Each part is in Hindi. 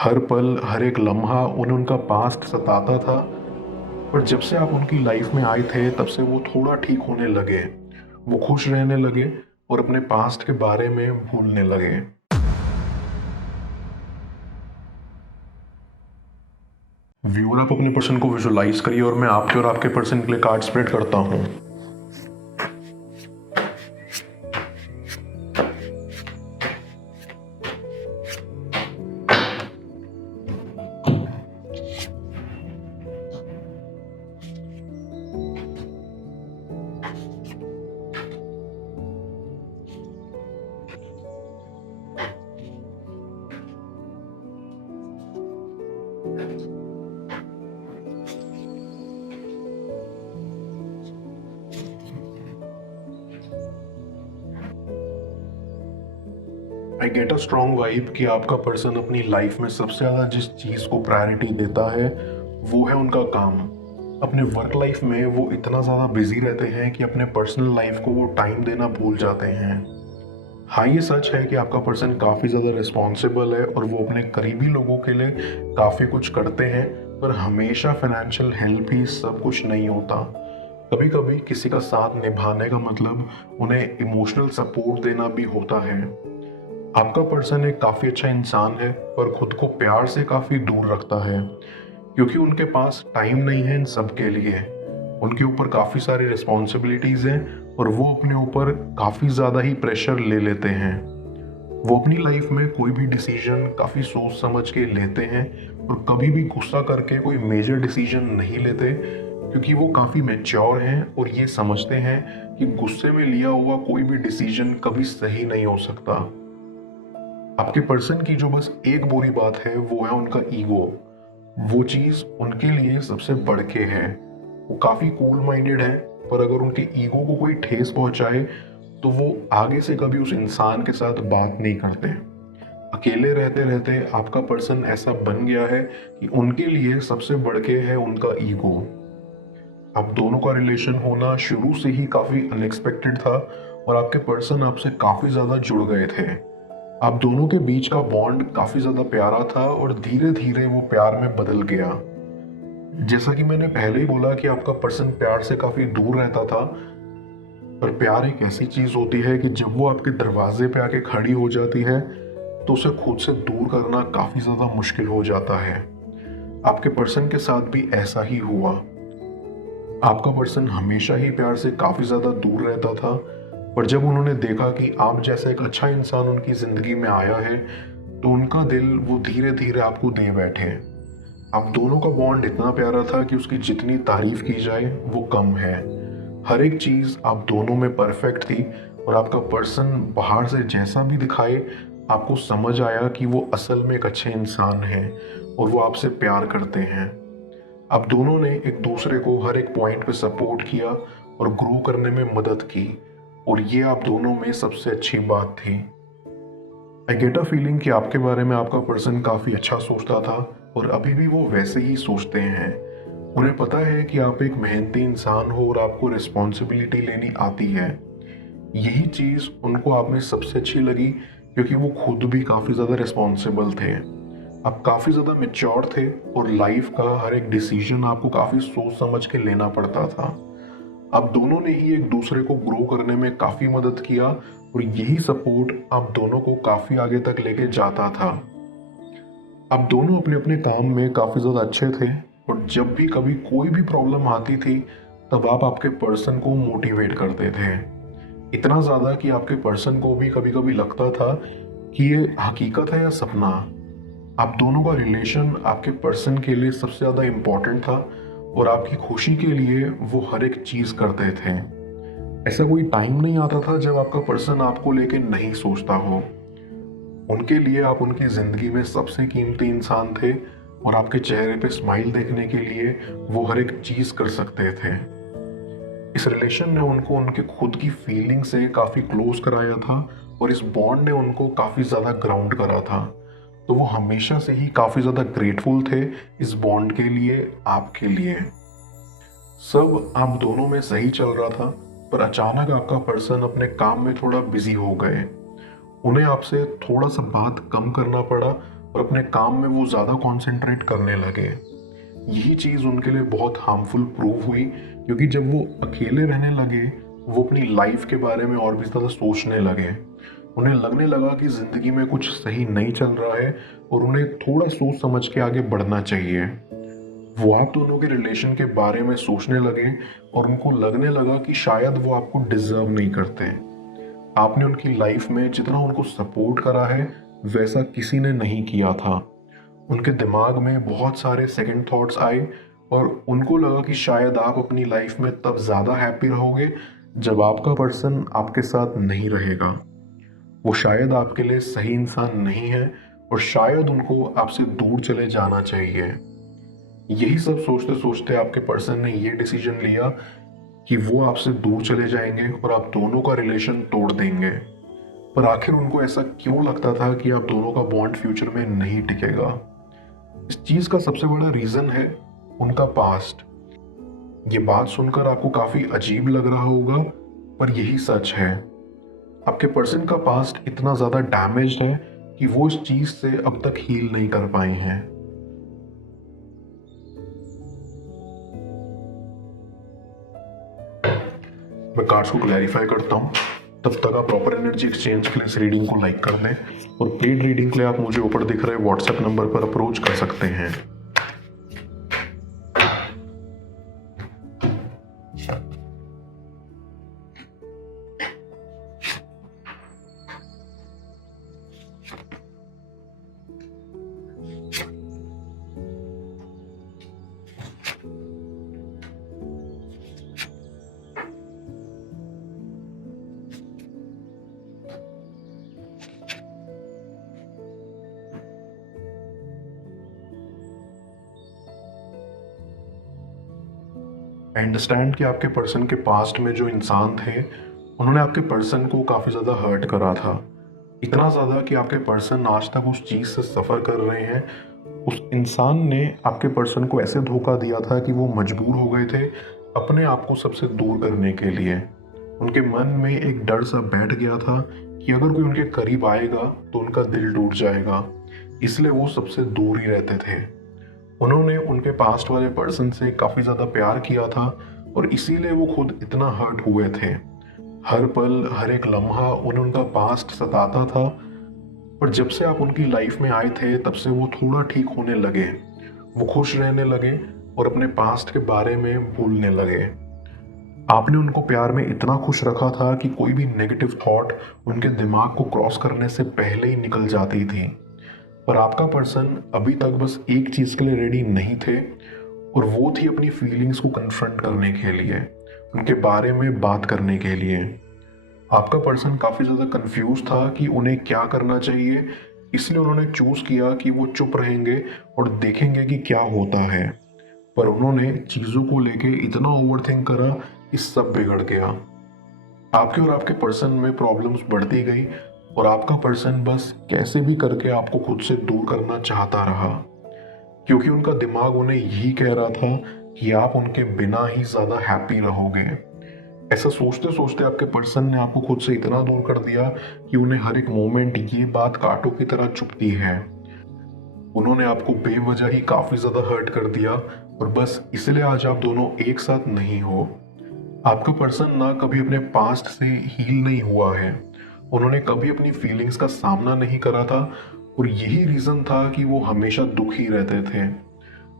हर पल, हर एक लम्हा उन्हें उनका पास्ट सताता था। पर जब से आप उनकी लाइफ में आए थे तब से वो थोड़ा ठीक होने लगे। वो खुश रहने लगे और अपने पास्ट के बारे में भूलने लगे। व्यूअर, आप अपने पर्सन को विजुअलाइज करिए और मैं आपके और आपके पर्सन के लिए कार्ड स्प्रेड करता हूँ। I get a strong vibe कि आपका पर्सन अपनी लाइफ में सबसे ज़्यादा जिस चीज़ को प्रायोरिटी देता है वो है उनका काम। अपने वर्क लाइफ में वो इतना ज़्यादा बिजी रहते हैं कि अपने पर्सनल लाइफ को वो टाइम देना भूल जाते हैं। हाँ, ये सच है कि आपका पर्सन काफ़ी ज़्यादा रिस्पॉन्सिबल है और वो अपने करीबी लोगों के लिए काफ़ी कुछ करते हैं, पर हमेशा फाइनेंशियल हेल्प ही सब कुछ नहीं होता। कभी कभी किसी का साथ निभाने का मतलब उन्हें इमोशनल सपोर्ट देना भी होता है। आपका पर्सन एक काफ़ी अच्छा इंसान है पर खुद को प्यार से काफ़ी दूर रखता है क्योंकि उनके पास टाइम नहीं है इन सब के लिए। उनके ऊपर काफ़ी सारी रिस्पॉन्सिबिलिटीज़ हैं और वो अपने ऊपर काफ़ी ज़्यादा ही प्रेशर ले लेते हैं। वो अपनी लाइफ में कोई भी डिसीजन काफ़ी सोच समझ के लेते हैं और कभी भी गुस्सा करके कोई मेजर डिसीजन नहीं लेते क्योंकि वो काफ़ी मैच्योर हैं और ये समझते हैं कि गुस्से में लिया हुआ कोई भी डिसीजन कभी सही नहीं हो सकता। आपके पर्सन की जो बस एक बुरी बात है वो है उनका ईगो। वो चीज़ उनके लिए सबसे बढ़ के है। वो काफ़ी कूल माइंडेड है, पर अगर उनके ईगो को कोई ठेस पहुंचाए तो वो आगे से कभी उस इंसान के साथ बात नहीं करते। अकेले रहते रहते आपका पर्सन ऐसा बन गया है कि उनके लिए सबसे बढ़ के है उनका ईगो। आप दोनों का रिलेशन होना शुरू से ही काफ़ी अनएक्सपेक्टेड था और आपके पर्सन आपसे काफ़ी ज़्यादा जुड़ गए थे। आप दोनों के बीच का बॉन्ड काफी ज्यादा प्यारा था और धीरे धीरे वो प्यार में बदल गया। जैसा कि मैंने पहले ही बोला कि आपका पर्सन प्यार से काफी दूर रहता था, पर प्यार एक ऐसी चीज होती है कि जब वो आपके दरवाजे पे आके खड़ी हो जाती है तो उसे खुद से दूर करना काफी ज्यादा मुश्किल हो जाता है। आपके पर्सन के साथ भी ऐसा ही हुआ। आपका पर्सन हमेशा ही प्यार से काफी ज्यादा दूर रहता था, पर जब उन्होंने देखा कि आप जैसा एक अच्छा इंसान उनकी जिंदगी में आया है तो उनका दिल वो धीरे धीरे आपको दे बैठे। आप दोनों का बॉन्ड इतना प्यारा था कि उसकी जितनी तारीफ की जाए वो कम है। हर एक चीज आप दोनों में परफेक्ट थी और आपका पर्सन बाहर से जैसा भी दिखाए आपको समझ आया कि वो असल में एक अच्छे इंसान हैं और वो आपसे प्यार करते हैं। आप दोनों ने एक दूसरे को हर एक पॉइंट पे सपोर्ट किया और ग्रो करने में मदद की, और ये आप दोनों में सबसे अच्छी बात थी। आई गेट अ फीलिंग कि आपके बारे में आपका पर्सन काफ़ी अच्छा सोचता था और अभी भी वो वैसे ही सोचते हैं। उन्हें पता है कि आप एक मेहनती इंसान हो और आपको रिस्पॉन्सिबिलिटी लेनी आती है। यही चीज़ उनको आप में सबसे अच्छी लगी क्योंकि वो खुद भी काफ़ी ज़्यादा रिस्पॉन्सिबल थे। आप काफ़ी ज़्यादा मेच्योर थे और लाइफ का हर एक डिसीजन आपको काफ़ी सोच समझ के लेना पड़ता था। आप दोनों ने ही एक दूसरे को ग्रो करने में काफ़ी मदद किया और यही सपोर्ट आप दोनों को काफ़ी आगे तक लेके जाता था। आप दोनों अपने अपने काम में काफ़ी ज़्यादा अच्छे थे और जब भी कभी कोई भी प्रॉब्लम आती थी तब आप आपके पर्सन को मोटिवेट करते थे। इतना ज़्यादा कि आपके पर्सन को भी कभी कभी लगता था कि ये हकीकत है या सपना। आप दोनों का रिलेशन आपके पर्सन के लिए सबसे ज़्यादा इम्पोर्टेंट था और आपकी खुशी के लिए वो हर एक चीज़ करते थे। ऐसा कोई टाइम नहीं आता था जब आपका पर्सन आपको लेके नहीं सोचता हो। उनके लिए आप उनकी ज़िंदगी में सबसे कीमती इंसान थे और आपके चेहरे पे स्माइल देखने के लिए वो हर एक चीज़ कर सकते थे। इस रिलेशन ने उनको उनके खुद की फीलिंग से काफ़ी क्लोज कराया था और इस बॉन्ड ने उनको काफ़ी ज़्यादा ग्राउंड करा था। तो वो हमेशा से ही काफ़ी ज़्यादा ग्रेटफुल थे इस बॉन्ड के लिए, आपके लिए। सब आप दोनों में सही चल रहा था, पर अचानक आपका पर्सन अपने काम में थोड़ा बिजी हो गए। उन्हें आपसे थोड़ा सा बात कम करना पड़ा और अपने काम में वो ज़्यादा कॉन्सेंट्रेट करने लगे। यही चीज़ उनके लिए बहुत हार्मफुल प्रूव हुई, क्योंकि जब वो अकेले रहने लगे वो अपनी लाइफ के बारे में और भी ज़्यादा सोचने लगे। उन्हें लगने लगा कि ज़िंदगी में कुछ सही नहीं चल रहा है और उन्हें थोड़ा सोच समझ के आगे बढ़ना चाहिए। वो आप दोनों के रिलेशन के बारे में सोचने लगे और उनको लगने लगा कि शायद वो आपको डिजर्व नहीं करते। आपने उनकी लाइफ में जितना उनको सपोर्ट करा है वैसा किसी ने नहीं किया था। उनके दिमाग में बहुत सारे सेकंड थॉट्स आए और उनको लगा कि शायद आप अपनी लाइफ में तब ज़्यादा हैप्पी रहोगे जब आपका पर्सन आपके साथ नहीं रहेगा। वो शायद आपके लिए सही इंसान नहीं है और शायद उनको आपसे दूर चले जाना चाहिए। यही सब सोचते सोचते आपके पर्सन ने ये डिसीजन लिया कि वो आपसे दूर चले जाएंगे और आप दोनों का रिलेशन तोड़ देंगे। पर आखिर उनको ऐसा क्यों लगता था कि आप दोनों का बॉन्ड फ्यूचर में नहीं टिकेगा? इस चीज का सबसे बड़ा रीजन है उनका पास्ट। ये बात सुनकर आपको काफी अजीब लग रहा होगा, पर यही सच है। आपके पर्सन का पास्ट इतना ज्यादा डैमेज्ड है कि वो इस चीज से अब तक हील नहीं कर पाए हैं। मैं कार्ड्स को क्लैरिफाई करता हूँ, तब तक आप प्रॉपर एनर्जी एक्सचेंज के लिए इस रीडिंग को लाइक कर दें और पेड रीडिंग के लिए आप मुझे ऊपर दिख रहे व्हाट्सएप नंबर पर अप्रोच कर सकते हैं। आई अंडरस्टैंड कि आपके पर्सन के पास्ट में जो इंसान थे उन्होंने आपके पर्सन को काफ़ी ज़्यादा हर्ट करा था। इतना ज़्यादा कि आपके पर्सन आज तक उस चीज़ से सफ़र कर रहे हैं। उस इंसान ने आपके पर्सन को ऐसे धोखा दिया था कि वो मजबूर हो गए थे अपने आप को सबसे दूर करने के लिए। उनके मन में एक डर सा बैठ गया था कि अगर कोई उनके करीब आएगा तो उनका दिल टूट जाएगा, इसलिए वो सबसे दूर ही रहते थे। उन्होंने उनके पास्ट वाले पर्सन से काफ़ी ज़्यादा प्यार किया था और इसीलिए वो खुद इतना हर्ट हुए थे। हर पल हर एक लम्हा उन्हें उनका पास्ट सताता था। पर जब से आप उनकी लाइफ में आए थे तब से वो थोड़ा ठीक होने लगे। वो खुश रहने लगे और अपने पास्ट के बारे में भूलने लगे। आपने उनको प्यार में इतना खुश रखा था कि कोई भी नेगेटिव थॉट उनके दिमाग को क्रॉस करने से पहले ही निकल जाती थी। पर आपका पर्सन अभी तक बस एक चीज़ के लिए रेडी नहीं थे और वो थी अपनी फीलिंग्स को कन्फ्रंट करने के लिए, उनके बारे में बात करने के लिए। आपका पर्सन काफ़ी ज़्यादा कंफ्यूज था कि उन्हें क्या करना चाहिए, इसलिए उन्होंने चूज़ किया कि वो चुप रहेंगे और देखेंगे कि क्या होता है। पर उन्होंने चीज़ों को लेके इतना ओवरथिंक करा कि सब बिगड़ गया। आपके और आपके पर्सन में प्रॉब्लम्स बढ़ती गई और आपका पर्सन बस कैसे भी करके आपको खुद से दूर करना चाहता रहा, क्योंकि उनका दिमाग उन्हें यही कह रहा था कि आप उनके बिना ही ज़्यादा हैप्पी रहोगे। ऐसा सोचते सोचते आपके पर्सन ने आपको खुद से इतना दूर कर दिया कि उन्हें हर एक मोमेंट ये बात कांटों की तरह चुभती है। उन्होंने आपको बेवजह ही काफ़ी ज़्यादा हर्ट कर दिया और बस इसलिए आज आप दोनों एक साथ नहीं हो। आपका पर्सन ना कभी अपने पास्ट से हील नहीं हुआ है, उन्होंने कभी अपनी फीलिंग्स का सामना नहीं करा था और यही रीज़न था कि वो हमेशा दुखी रहते थे।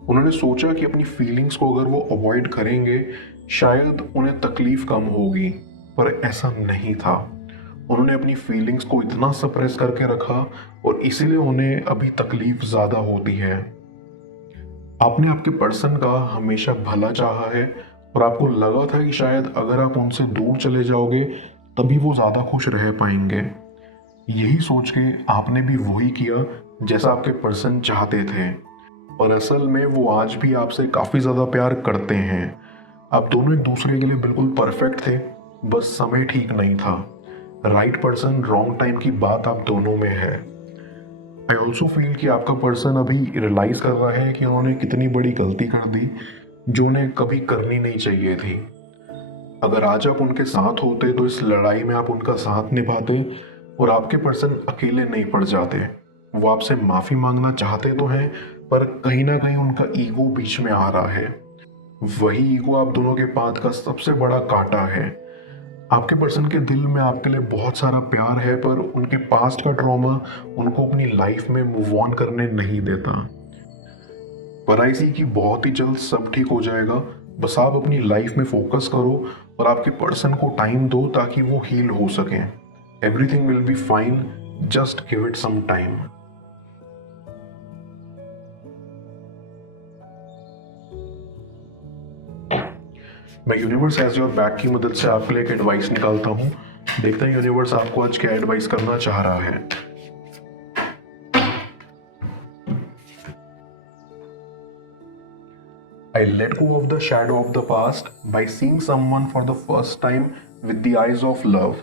उन्होंने सोचा कि अपनी फीलिंग्स को अगर वो अवॉइड करेंगे शायद उन्हें तकलीफ कम होगी, पर ऐसा नहीं था। उन्होंने अपनी फीलिंग्स को इतना सप्रेस करके रखा और इसीलिए उन्हें अभी तकलीफ ज़्यादा होती है। आपने आपके पर्सन का हमेशा भला चाहा है और आपको लगा था कि शायद अगर आप उनसे दूर चले जाओगे तभी वो ज़्यादा खुश रह पाएंगे। यही सोच के आपने भी वही किया जैसा आपके पर्सन चाहते थे, और असल में वो आज भी आपसे काफ़ी ज़्यादा प्यार करते हैं। आप दोनों एक दूसरे के लिए बिल्कुल परफेक्ट थे, बस समय ठीक नहीं था। राइट पर्सन रॉन्ग टाइम की बात आप दोनों में है। आई ऑल्सो फील कि आपका पर्सन अभी रियलाइज़ कर रहा है कि उन्होंने कितनी बड़ी गलती कर दी जो उन्हें कभी करनी नहीं चाहिए थी। अगर आज आप उनके साथ होते तो इस लड़ाई में आप उनका साथ निभाते और आपके पर्सन अकेले नहीं पड़ जाते। वो आपसे माफ़ी मांगना चाहते तो हैं, पर कहीं ना कहीं उनका ईगो बीच में आ रहा है। वही ईगो आप दोनों के पाथ का सबसे बड़ा कांटा है। आपके पर्सन के दिल में आपके लिए बहुत सारा प्यार है, पर उनके पास्ट का ट्रॉमा उनको अपनी लाइफ में मूव ऑन करने नहीं देता। पर आई सी कि बहुत ही जल्द सब ठीक हो जाएगा। बस आप अपनी लाइफ में फोकस करो और आपके पर्सन को टाइम दो ताकि वो हील हो सके। Everything will be fine, just give it some time. मैं यूनिवर्स एज योर बैक की मदद से आपके लिए एक एडवाइस निकालता हूँ। देखते हैं यूनिवर्स आपको आज क्या एडवाइस करना चाह रहा है। I let go of the shadow of the past by seeing someone for the first time with the eyes of love.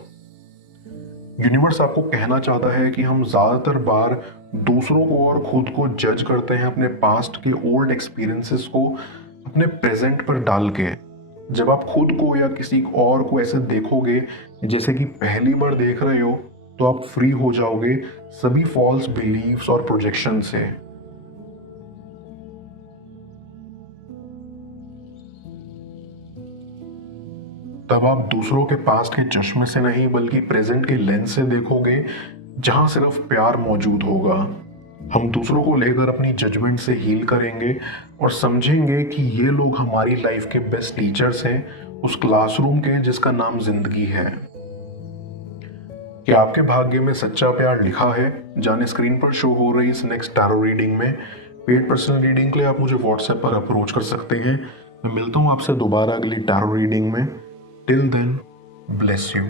Universe आपको कहना चाहता है कि हम ज़्यादातर बार दूसरों को और खुद को जज करते हैं अपने पास्ट के ओल्ड एक्सपीरियंसेस को अपने प्रेजेंट पर डाल के। जब आप खुद को या किसी और को ऐसे देखोगे जैसे कि पहली बार देख रहे हो, तो आप फ्री हो जाओगे सभी फॉल्स बिलीव्स और प्रोजेक्शन से। तब आप दूसरों के पास्ट के चश्मे से नहीं बल्कि प्रेजेंट के लेंस से देखोगे, जहां सिर्फ प्यार मौजूद होगा। हम दूसरों को लेकर अपनी जजमेंट से हील करेंगे और समझेंगे कि ये लोग हमारी लाइफ के बेस्ट टीचर्स हैं, उस क्लासरूम के जिसका नाम जिंदगी है। कि आपके भाग्य में सच्चा प्यार लिखा है, जाने स्क्रीन पर शो हो रही इस नेक्स्ट टैरो रीडिंग में। पेड पर्सनल रीडिंग के लिए आप मुझे व्हाट्सएप पर अप्रोच कर सकते हैं। मैं मिलता हूँ आपसे दोबारा अगली टैरो रीडिंग में। Till then, bless you.